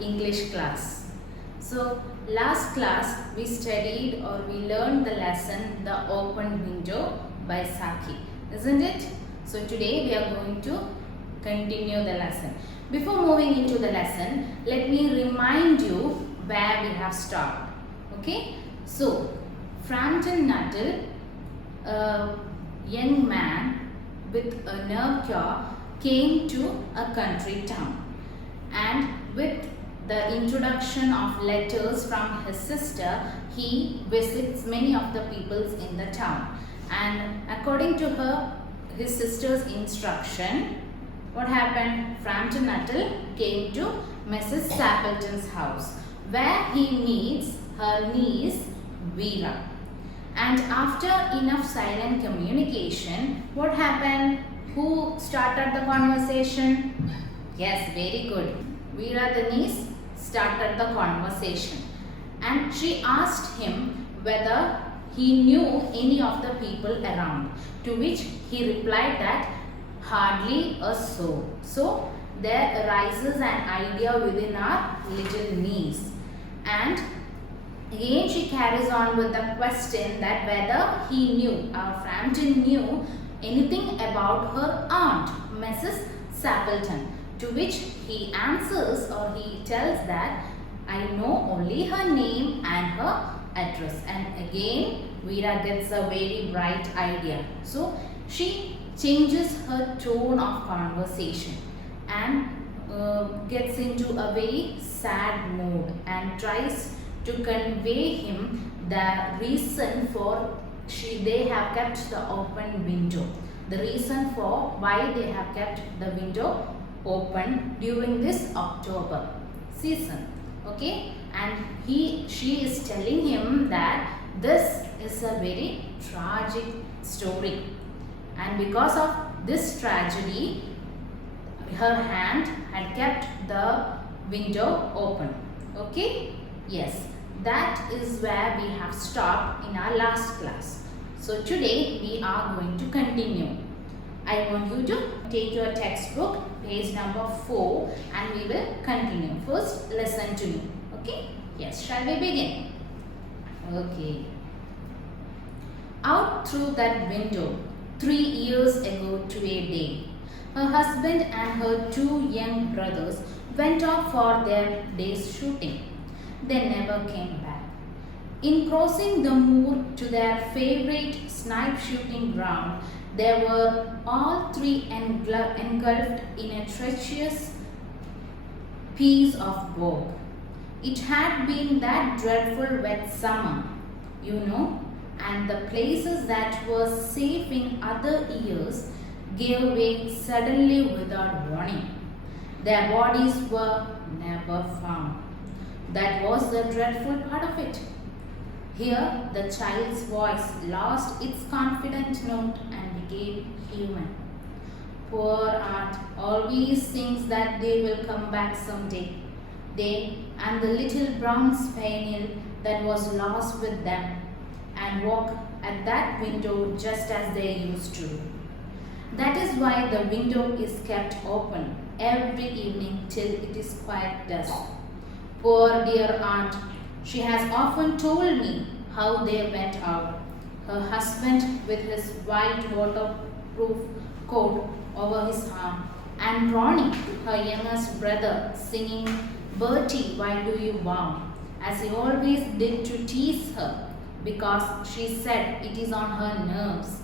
English class. So last class we studied or we learned the lesson The Open Window by Saki, isn't it? So today we are going to continue the lesson. Before moving into the lesson, let me remind you where we have stopped. Okay? So Frampton Nuttall, a young man with a nerve cure, came to a country town, and with the introduction of letters from his sister, he visits many of the peoples in the town. And according to his sister's instruction, what happened? Frampton Nuttall came to Mrs. Sappleton's house, where he meets her niece Vera. And after enough silent communication, what happened? Who started the conversation? Yes, very good. Vera, the niece, started the conversation. And she asked him whether he knew any of the people around. To which he replied that hardly a soul. So there arises an idea within our little niece. And again she carries on with the question that whether he knew, or Frampton knew anything about her aunt, Mrs. Sappleton. To which he answers, or he tells that I know only her name and her address. And again Vera gets a very bright idea. So she changes her tone of conversation and gets into a very sad mood and tries to convey him the reason for they have kept the open window. The reason for why they have kept the window open during this October season. Okay, and she is telling him that this is a very tragic story, and because of this tragedy her hand had kept the window open. Okay, yes, that is where we have stopped in our last class. So today we are going to continue. I want you to take your textbook, page number 4, and we will continue. First, listen to me. Okay? Yes, shall we begin? Okay. Out through that window, 3 years ago to a day, her husband and her 2 young brothers went off for their day's shooting. They never came back. In crossing the moor to their favorite snipe shooting ground, they were all 3 engulfed in a treacherous piece of bog. It had been that dreadful wet summer, you know, and the places that were safe in other years gave way suddenly without warning. Their bodies were never found. That was the dreadful part of it. Here the child's voice lost its confident note and became human. Poor aunt always thinks that they will come back someday. They and the little brown spaniel that was lost with them, and walk at that window just as they used to. That is why the window is kept open every evening till it is quite dusk. Poor dear aunt, she has often told me how they went out. Her husband with his white waterproof coat over his arm, and Ronnie, her youngest brother, singing Bertie, why do you wow? As he always did to tease her, because she said it is on her nerves.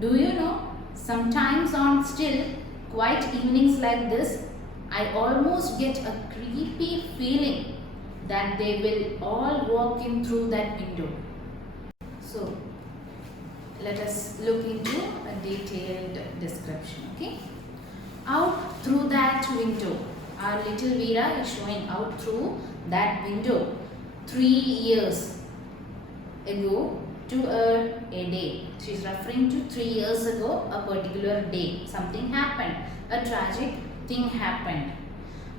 Do you know, sometimes on still, quiet evenings like this, I almost get a creepy feeling that they will all walk in through that window. So, let us look into a detailed description. Okay? Out through that window, our little Vera is showing out through that window 3 years ago to a day. She is referring to 3 years ago, a particular day. Something happened. A tragic thing happened.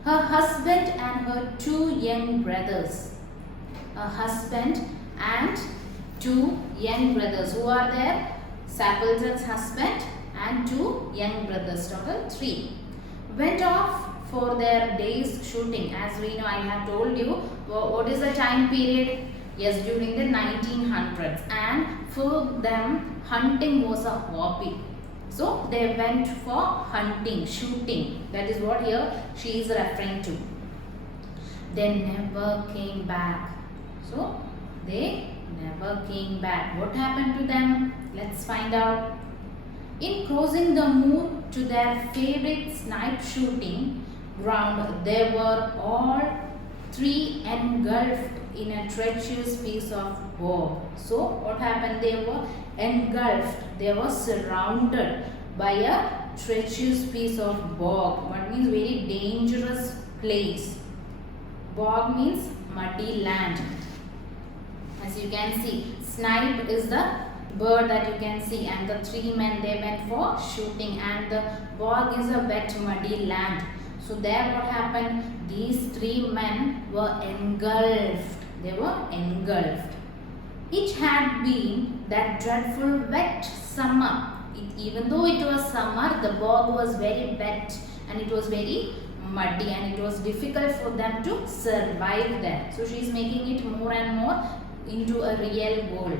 Her husband and her 2 young brothers. A husband and 2 young brothers. Who are there? Sappleton's husband and 2 young brothers. Total 3. Went off for their day's shooting. As we know, I have told you what is the time period. Yes, during the 1900s, and for them hunting was a hobby. So they went for hunting, shooting. That is what here she is referring to. They never came back. So they never came back. What happened to them? Let's find out. In crossing the moor to their favorite snipe shooting ground, they were all three engulfed in a treacherous piece of bog. So what happened? They were engulfed. They were surrounded by a treacherous piece of bog. What means? Very dangerous place. Bog means muddy land. As you can see, snipe is the bird that you can see, and the three men, they went for shooting, and the bog is a wet muddy land. So there what happened? These three men were engulfed. They were engulfed. It had been that dreadful wet summer. Even though it was summer, the bog was very wet and it was very muddy, and it was difficult for them to survive there. So she is making it more and more into a real world.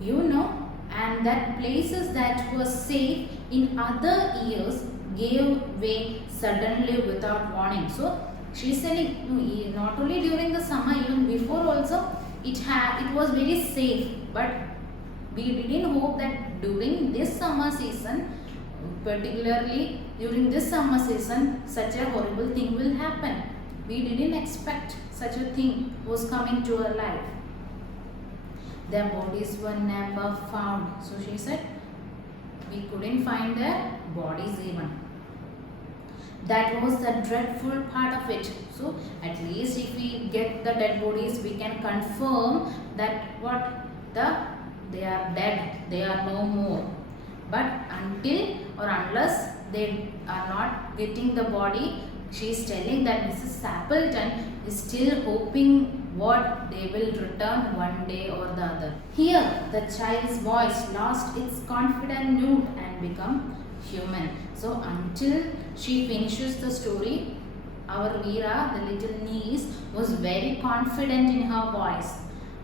You know, and that places that were safe in other years gave way suddenly without warning. So she is telling, not only during the summer, even before also it was very safe, but we didn't hope that during this summer season, particularly during this summer season, such a horrible thing will happen. We didn't expect such a thing was coming to our life. Their bodies were never found. So she said, we couldn't find their bodies even. That was the dreadful part of it. So at least if we get the dead bodies, we can confirm that they are dead, they are no more. But until or unless they are not getting the body, she is telling that Mrs. Sappleton is still hoping what they will return one day or the other. Here, the child's voice lost its confident note and become human. So until she finishes the story, our Veera, the little niece, was very confident in her voice.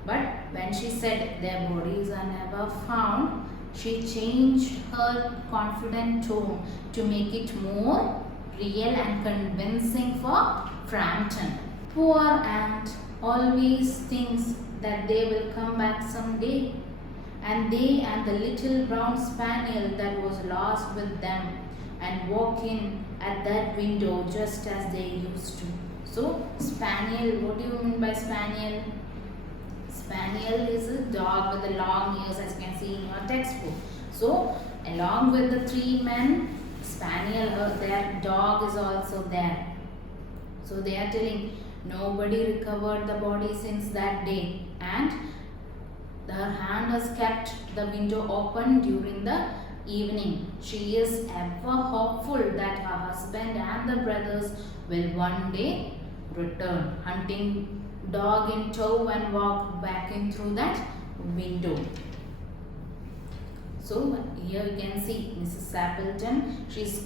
But when she said their bodies are never found, she changed her confident tone to make it more real and convincing for Frampton. Poor aunt always thinks that they will come back someday, and they and the little brown spaniel that was lost with them and walk in at that window just as they used to. So spaniel, what do you mean by spaniel? Spaniel is a dog with the long ears, as you can see in your textbook. So along with the three men, spaniel, their dog is also there. So they are telling nobody recovered the body since that day, and her hand has kept the window open during the evening. She is ever hopeful that her husband and the brothers will one day return, hunting dog in tow and walk back in through that window. So here you can see Mrs. Sappleton, she is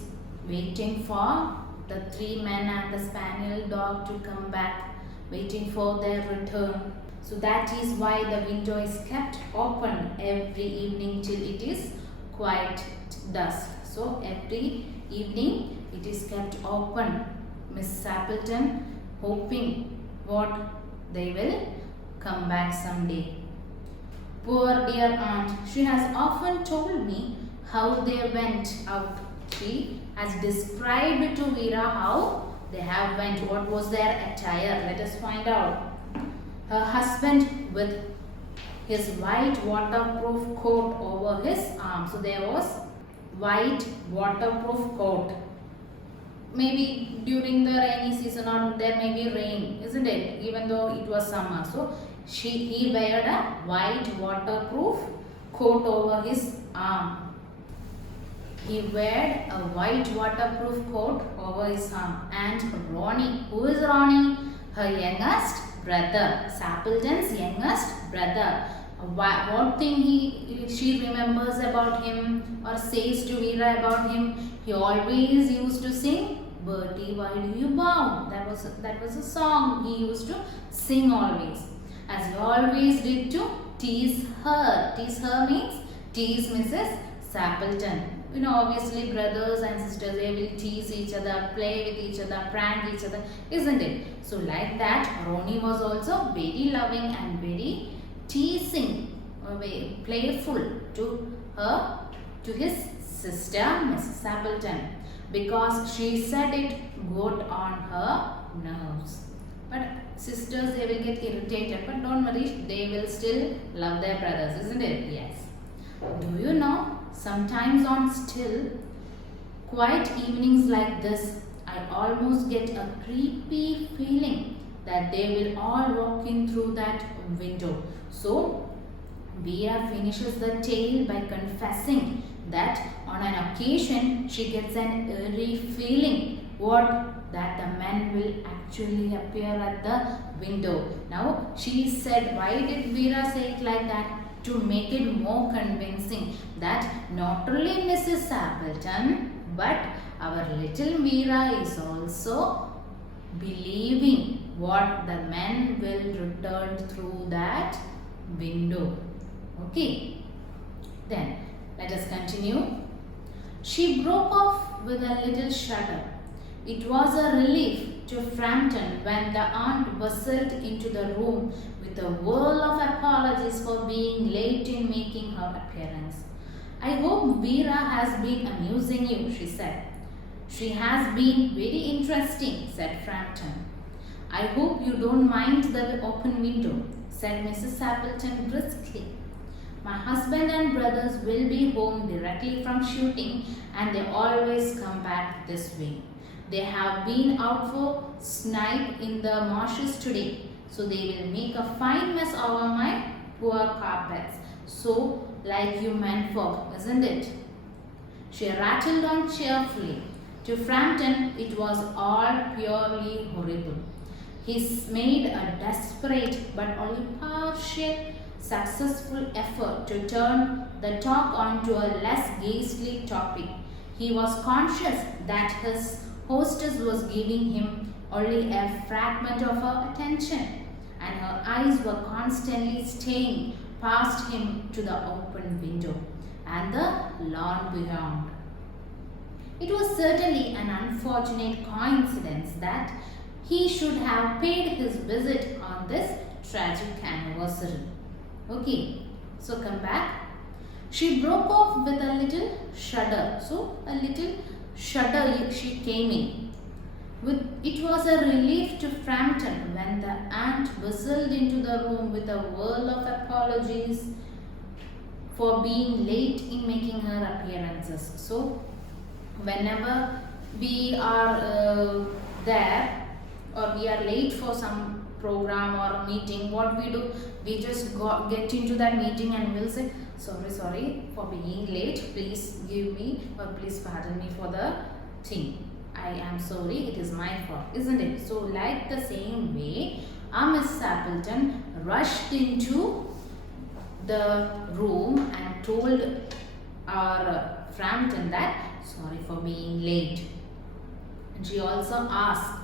waiting for the three men and the spaniel dog to come back, waiting for their return. So that is why the window is kept open every evening till it is quite dusk. So every evening it is kept open. Miss Sappleton hoping what they will come back someday. Poor dear aunt, she has often told me how they went out. She has described to Veera how they have went, what was their attire. Let us find out. Her husband with his white waterproof coat over his arm. So there was white waterproof coat. Maybe during the rainy season or there may be rain, isn't it? Even though it was summer. So he wore a white waterproof coat over his arm. He wore a white waterproof coat over his arm. And Ronnie, who is Ronnie? Her youngest brother, Sappleton's youngest brother. What thing she remembers about him or says to Veera about him? He always used to sing Bertie, why do you bow? That was a song he used to sing always. As he always did to tease her. Tease her means tease Mrs. Sappleton. You know, obviously brothers and sisters, they will tease each other, play with each other, prank each other, isn't it? So like that, Ronnie was also very loving and very teasing, very playful to her, to his sister, Mrs. Sappleton, because she said it got on her nerves. But sisters, they will get irritated, but don't worry, they will still love their brothers, isn't it? Yes. Do you know, sometimes on still, quiet evenings like this, I almost get a creepy feeling that they will all walk in through that window. So, Veera finishes the tale by confessing that on an occasion she gets an eerie feeling that the men will actually appear at the window. Now she said, why did Veera say it like that? To make it more convincing that not only Mrs. Sappleton but our little Veera is also believing what the men will return through that window. Okay, then let us continue. She broke off with a little shudder. It was a relief to Frampton when the aunt bustled into the room with a whirl of apologies for being late in making her appearance. I hope Veera has been amusing you, she said. She has been very interesting, said Frampton. I hope you don't mind the open window, said Mrs. Sappleton briskly. My husband and brothers will be home directly from shooting and they always come back this way. They have been out for snipe in the marshes today, so they will make a fine mess over my poor carpets. So, like you men folk, isn't it? She rattled on cheerfully. To Frampton, it was all purely horrible. He made a desperate but only partial successful effort to turn the talk onto a less ghastly topic. He was conscious that his hostess was giving him only a fragment of her attention, and her eyes were constantly straying past him to the open window and the lawn beyond. It was certainly an unfortunate coincidence that he should have paid his visit on this tragic anniversary. Okay, so come back. She broke off with a little shudder. So, a little shudder she came in. It was a relief to Frampton when the aunt bustled into the room with a whirl of apologies for being late in making her appearances. So, whenever we are there or we are late for some program or meeting, what we do, we just get into that meeting and we'll say, sorry for being late, please give me or please pardon me for the thing. I am sorry, it is my fault, isn't it? So like the same way, Miss Sappleton rushed into the room and told our Frampton that sorry for being late. And she also asked,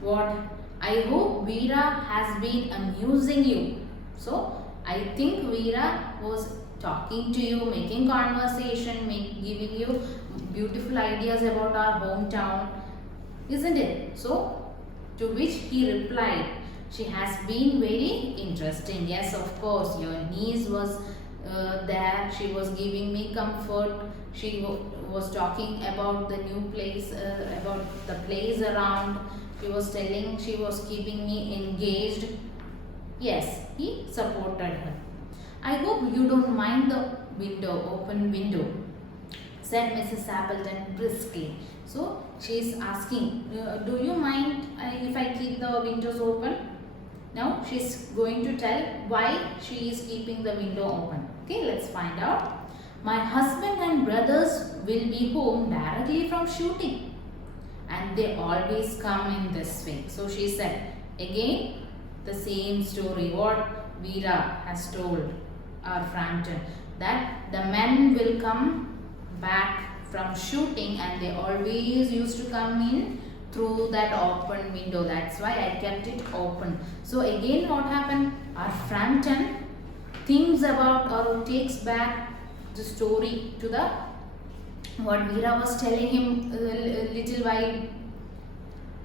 what I hope Veera has been amusing you. So I think Veera was talking to you, making conversation, giving you beautiful ideas about our hometown, isn't it? So to which he replied, she has been very interesting. Yes, of course, your niece was there. She was giving me comfort. She was talking about the new place, about the place around. She was keeping me engaged. Yes, he supported her. I hope you don't mind the open window, said Mrs. Sappleton briskly. So, she is asking, do you mind if I keep the windows open? Now, she is going to tell why she is keeping the window open. Okay, let's find out. My husband and brothers will be home directly from shooting, and they always come in this way. So, she said, again, the same story what Veera has told our Frampton, that the men will come back from shooting, and they always used to come in through that open window. That's why I kept it open. So again, what happened? Our Frampton thinks about or takes back the story to the what Veera was telling him a little while.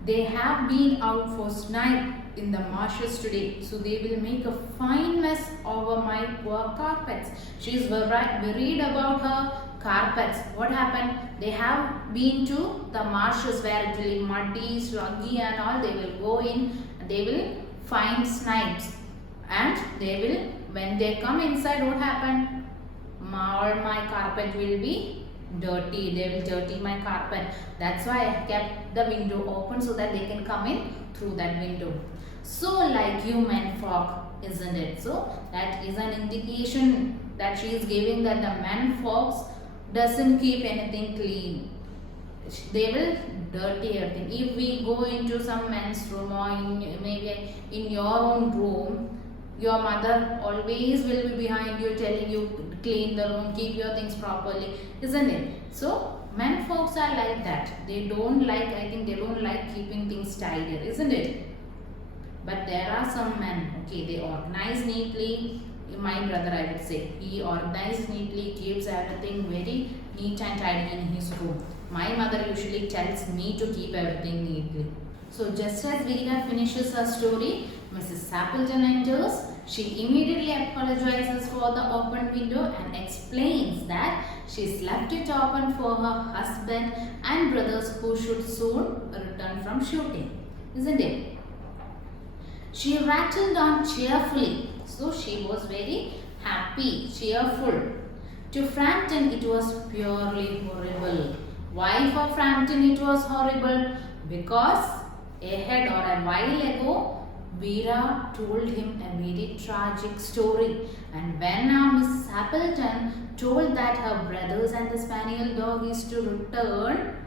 They have been out for snipe in the marshes today, so they will make a fine mess over my poor carpets. She is worried about her carpets. What happened? They have been to the marshes where it will be muddy, sluggy and all. They will go in and they will find snipes, and they will, when they come inside, what happened? All my carpet will be dirty. They will dirty my carpet. That's why I kept the window open so that they can come in through that window. So like you men folk, isn't it? So that is an indication that she is giving that the men folks doesn't keep anything clean. They will dirty everything. If we go into some men's room or maybe in your own room, your mother always will be behind you telling you clean the room, keep your things properly, isn't it? So men folks are like that. They don't like, I think they don't like keeping things tidy, isn't it? But there are some men, okay, they organize neatly. My brother, I would say, he organizes neatly, keeps everything very neat and tidy in his room. My mother usually tells me to keep everything neatly. So just as Veera finishes her story, Mrs. Sappleton enters. She immediately apologizes for the open window and explains that she's left it open for her husband and brothers who should soon return from shooting, isn't it? She rattled on cheerfully. So she was very happy, cheerful. To Frampton it was purely horrible. Why for Frampton it was horrible? Because ahead or a while ago, Veera told him a very tragic story, and when Miss Sappleton told that her brothers and the spaniel dog is to return,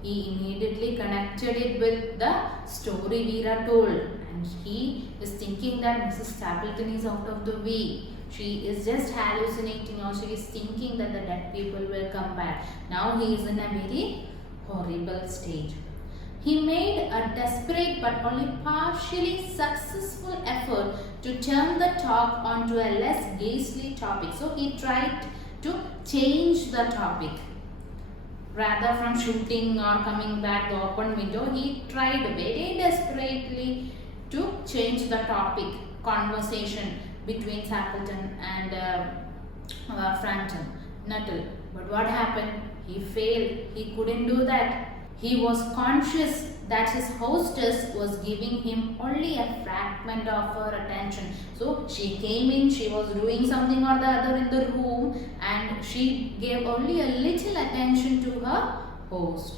he immediately connected it with the story Veera told, and he is thinking that Mrs. Sappleton is out of the way. She is just hallucinating, or she is thinking that the dead people will come back. Now he is in a very horrible stage. He made a desperate but only partially successful effort to turn the talk onto a less ghastly topic. So he tried to change the topic. Rather from shooting or coming back the open window, he tried very desperately to change the topic, conversation between Sappleton and Frampton, Nuttall. But what happened? He failed. He couldn't do that. He was conscious that his hostess was giving him only a fragment of her attention. So she came in, she was doing something or the other in the room, and she gave only a little attention to her host.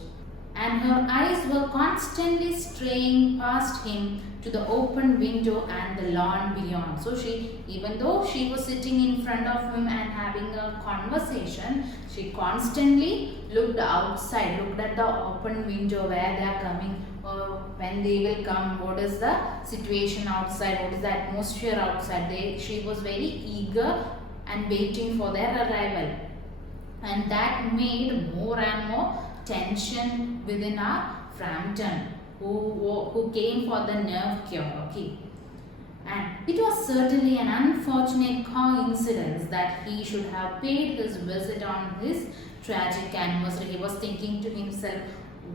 And her eyes were constantly straying past him to the open window and the lawn beyond. So she, even though she was sitting in front of him and having a conversation, she constantly looked outside, looked at the open window where they are coming, or when they will come, what is the situation outside, what is the atmosphere outside. She was very eager and waiting for their arrival. And that made more and more tension within our Frampton, who came for the nerve cure, okay. And it was certainly an unfortunate coincidence that he should have paid his visit on his tragic anniversary. He was thinking to himself,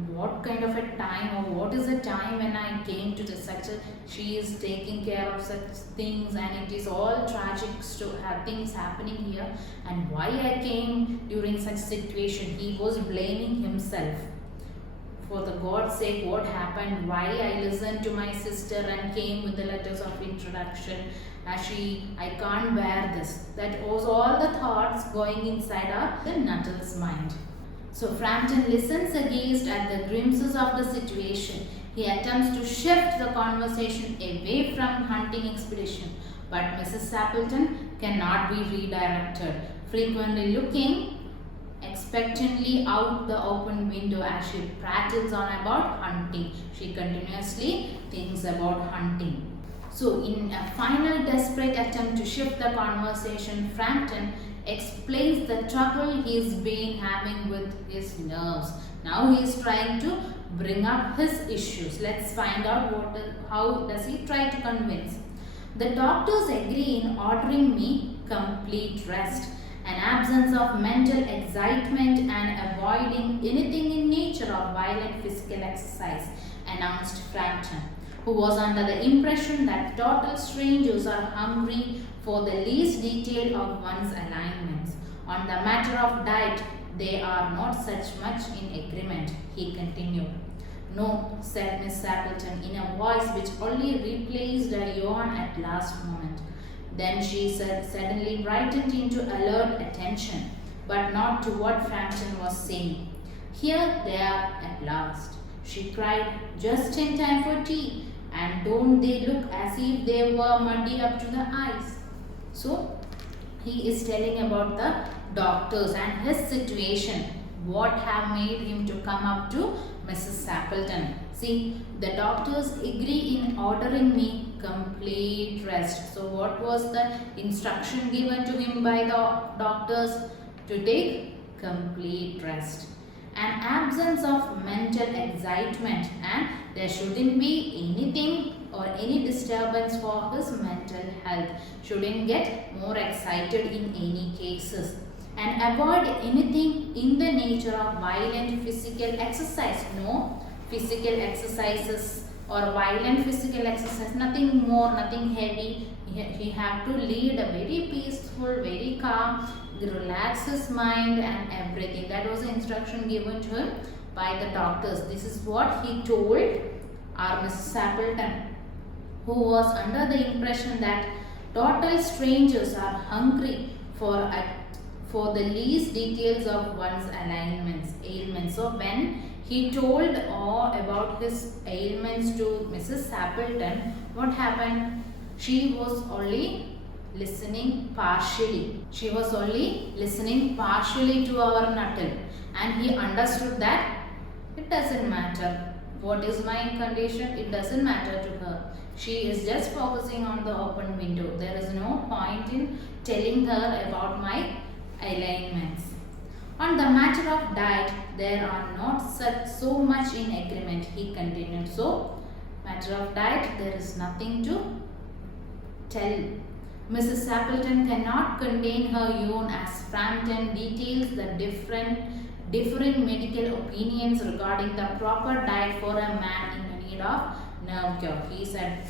what kind of a time, or what is the time when I came to such a, she is taking care of such things, and it is all tragic things happening here, and why I came during such situation. He was blaming himself. For the God's sake, what happened? Why I listened to my sister and came with the letters of introduction? I can't bear this. That was all the thoughts going inside the Nuttall's mind. So Frampton listens aghast at the grimaces of the situation. He attempts to shift the conversation away from hunting expedition, but Mrs. Sappleton cannot be redirected, frequently looking expectantly out the open window as she prattles on about hunting. She continuously thinks about hunting. So in a final desperate attempt to shift the conversation, Frampton explains the trouble he's been having with his nerves. Now he is trying to bring up his issues. Let's find out how does he try to convince. The doctors agree in ordering me complete rest, an absence of mental excitement and avoiding anything in nature of violent physical exercise, announced Frampton, who was under the impression that total strangers are hungry for the least detail of one's alignments. On the matter of diet, they are not such much in agreement, he continued. No, said Miss Appleton in a voice which only replaced a yawn at last moment. Then she suddenly brightened into alert attention, but not to what Frampton was saying. Here they are at last, she cried, just in time for tea. And don't they look as if they were muddy up to the eyes? So, he is telling about the doctors and his situation. What have made him to come up to Mrs. Appleton? See, the doctors agree in ordering me complete rest. So, what was the instruction given to him by the doctors? To take complete rest. An absence of mental excitement, and there shouldn't be anything or any disturbance for his mental health. Shouldn't get more excited in any cases. And avoid anything in the nature of violent physical exercise. No physical exercises or violent physical exercise. Nothing more, nothing heavy. He have to lead a very peaceful, very calm, relax his mind and everything. That was the instruction given to him by the doctors. This is what he told our Mrs. Appleton, who was under the impression that total strangers are hungry for the least details of one's ailments. So when he told all about his ailments to Mrs. Appleton, what happened? She was only listening partially. She was only listening partially to our Nuttall, and he understood that it doesn't matter. What is my condition? It doesn't matter to her. She is just focusing on the open window. There is no point in telling her about my alignments. On the matter of diet, there are not so much in agreement, he continued. So, matter of diet, there is nothing to tell. Mrs. Appleton cannot contain her yawn as Frampton details the differing medical opinions regarding the proper diet for a man in need of nerve cure. He said,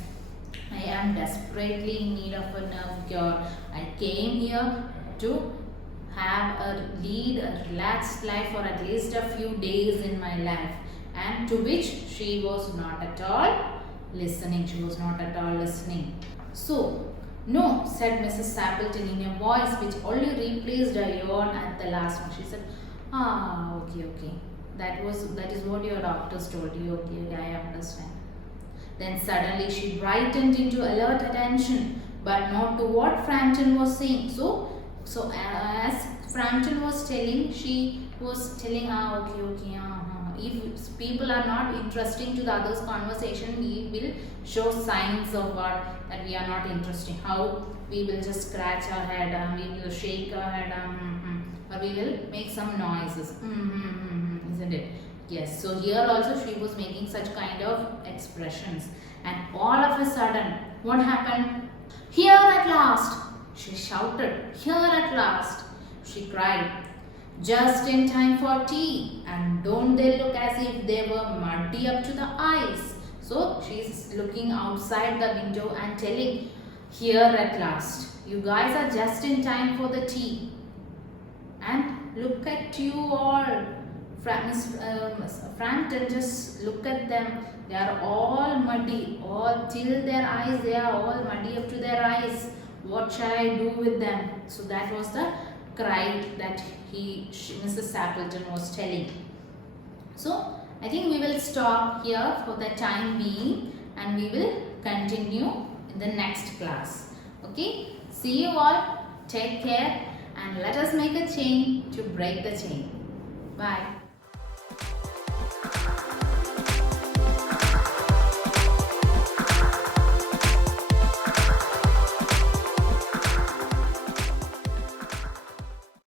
I am desperately in need of a nerve cure. I came here to lead a relaxed life for at least a few days in my life, and to which she was not at all listening. So, no, said Mrs. Appleton in a voice which only replaced a yawn at the last one. She said, okay. That is what your doctors told you. Okay, I understand. Then suddenly she brightened into alert attention, but not to what Frampton was saying. So as Frampton was telling, she was telling, okay. If people are not interesting to the other's conversation, we will show signs of what that we are not interesting. How we will just scratch our head and we will shake our head or we will make some noises. Isn't it? Yes. So here also she was making such kind of expressions, and all of a sudden, what happened? Here at last, she shouted. Here at last, she cried. Just in time for tea, and don't they look as if they were muddy up to the eyes? So she's looking outside the window and telling, here at last, you guys are just in time for the tea. And look at you all. Frampton, just look at them. They are all muddy, all till their eyes, they are all muddy up to their eyes. What shall I do with them? So that was the cry that Mrs. Appleton was telling. So I think we will stop here for the time being, and we will continue in the next class. Okay, see you all. Take care, and let us make a chain to break the chain. Bye.